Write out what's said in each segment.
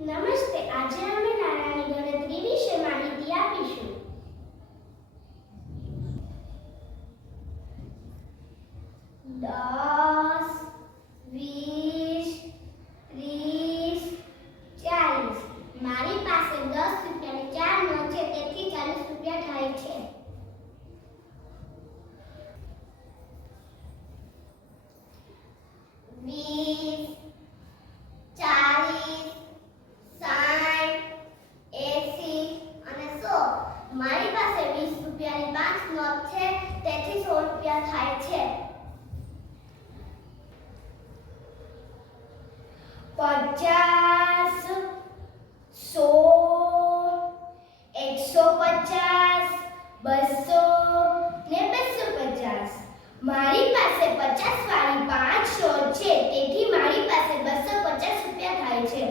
નમસ્તે આજે અમે નાણાંની ગણતરી વિશે માહિતી આપીશું. દસ વીસ ત્રીસ ચાલીસ મારી પાસે દસ રૂપિયાની ચાર નોટ છે તેથી ચાલીસ રૂપિયા થાય છે વીસ ચાલીસ સાઠ એસી અને સો મારી પાસે વીસ રૂપિયાની છે, તેથી સો રૂપિયા થાય છે. પચાસ સો એકસો પચાસ, બસો ને બસો પચાસ. મારી પાસે પચાસ વાળી પાંચ નોટ છે તેથી મારી પાસે બસો પચાસ રૂપિયા થાય છે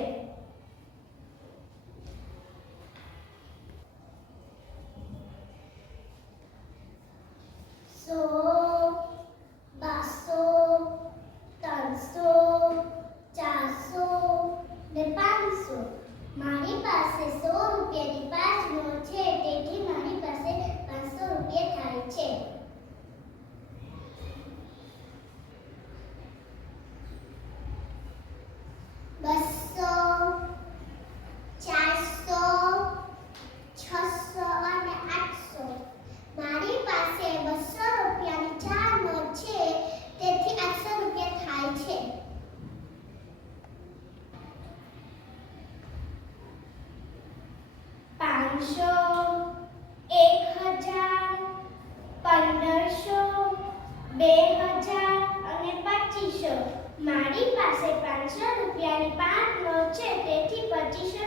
સો બાસો ત્રણસો ચારસો ને પાંચસો મારી પાસે સો રૂપિયાની પાંચ નોટ છે તેથી મારી પાસે પાંચસો રૂપિયા થાય છે બસો ચારસો છસો અને આઠસો મારી પાસે બસો રૂપિયાની ચાર નોટ છે તેથી આઠસો રૂપિયા થાય છે પાંચસો, એક હજાર, પંદરસો, બે હજાર અને પચીસો. મારી પાસે પાંચસો રૂપિયાની પાંચ નોટ છે, તેથી પચીસો